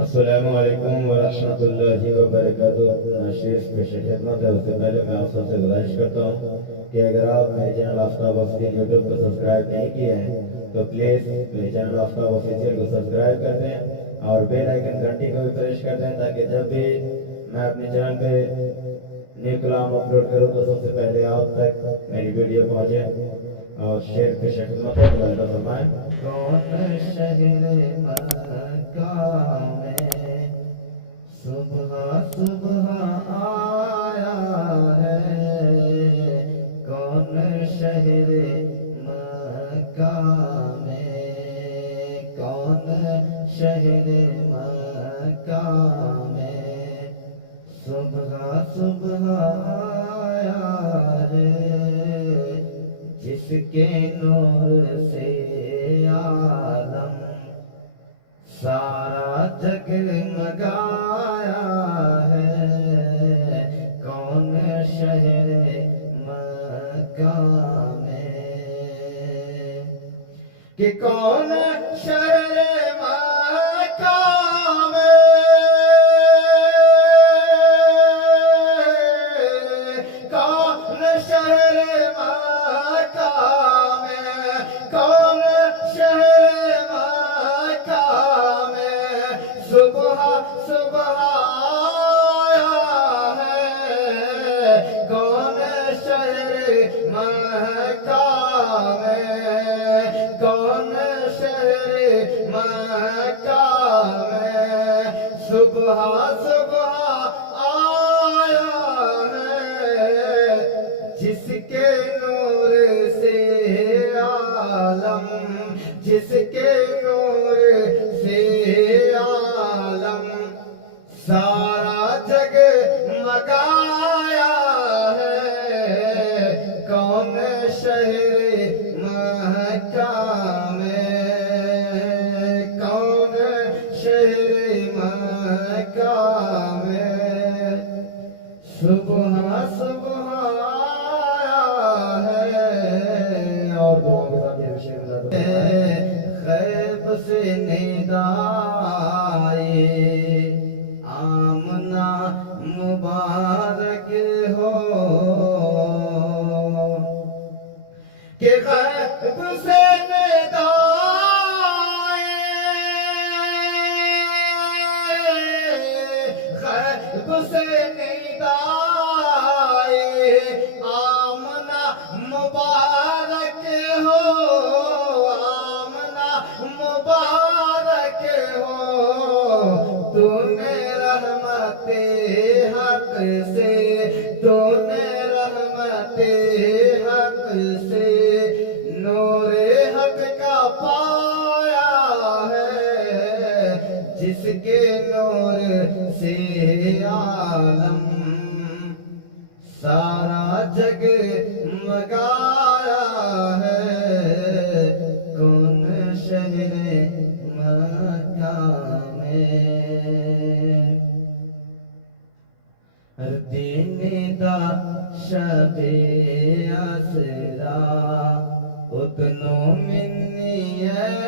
السلام علیکم ورحمۃ اللہ وبرکاتہ۔ ناشیز پیش خدمت ہے، اس سے پہلے میں آپ سب سے گزارش کرتا ہوں کہ اگر آپ میرے چینل آفتاب آفیشیل یوٹیوب کو سبسکرائب نہیں کیے ہیں تو پلیز میرے چینل آفتاب آفیشیل کو سبسکرائب کر دیں اور بیل آئیکن گھنٹی کو بھی پریس کر دیں تاکہ جب بھی میں اپنے چینل پہ نیو کلام اپلوڈ کروں تو سب سے پہلے آپ تک میری ویڈیو پہنچے۔ اور شیئر پیش خدمت ہے، ملاحظہ فرمائیں۔ کون شہر مکہ میں صبح صبح آیا ہے، کون شہر مکہ میں، کون شہر مکہ میں صبح صبح آیا ہے، جس کے نور سے عالم سارا جگمگایا ہے، کون شہر مکہ میں، کہ کون شہر مکہ میں، کون شہر مکہ میں، کون شہر مکہ میں صبح صبح آیا ہے، کون شہر مکہ میں، کون شہر مکہ میں صبح صبح آیا ہے، جس کے نور سے عالم، جس کے نور سے عالم سارا جگمگایا ہے، کون شہر مکہ میں، کون شہر مکہ میں صبح صبح آیا ہے۔ اور دعاؤں کے ساتھ یہ شعر غیب سے ندا آئے آمنہ مبارک ہو، کہ غیب سے ندا آئے، غیب سے ندا آئے آمنہ مبارک ہو، آمنہ مبارک ہو، تو نے رحمت حق سے، تو نے رحمت حق سے نور حق کا پایا ہے، جس کے نور سے عالم سارا جگمگایا ہے، کون شہر مکہ میں، ہر دن دا شب اسرا اتنو منی اے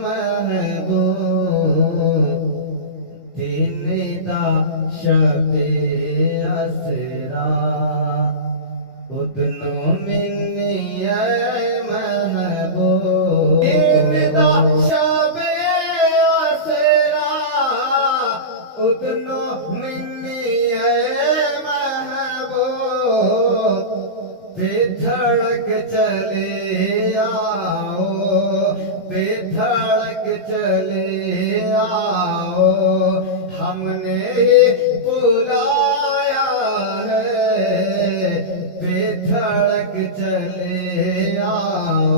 محبوب، دن دا شب اسرا اتنو منی اے محبوب، دن دا شب اسرا اتنو منی اے محبوب، بے دھڑک چلے آؤ، بے دھڑک چلے آؤ، ہم نے ہی بلایا ہے، بے دھڑک چلے آؤ،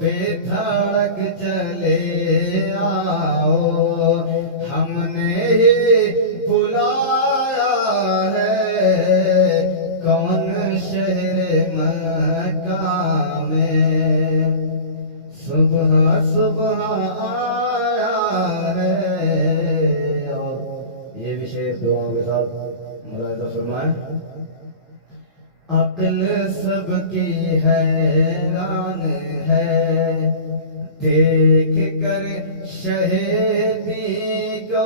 بے دھڑک چلے آؤ، ہم نے ہی بلایا ہے، کون شہر مکہ میں صبح صبح آیا ہے۔ اور یہ بھی شعر دعاؤں کے ساتھ ملاحظہ فرمائیں۔ عقل سب کی حیران ہے، دیکھ کر شہیدی کو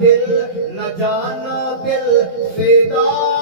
دل نہ جانا دل فدا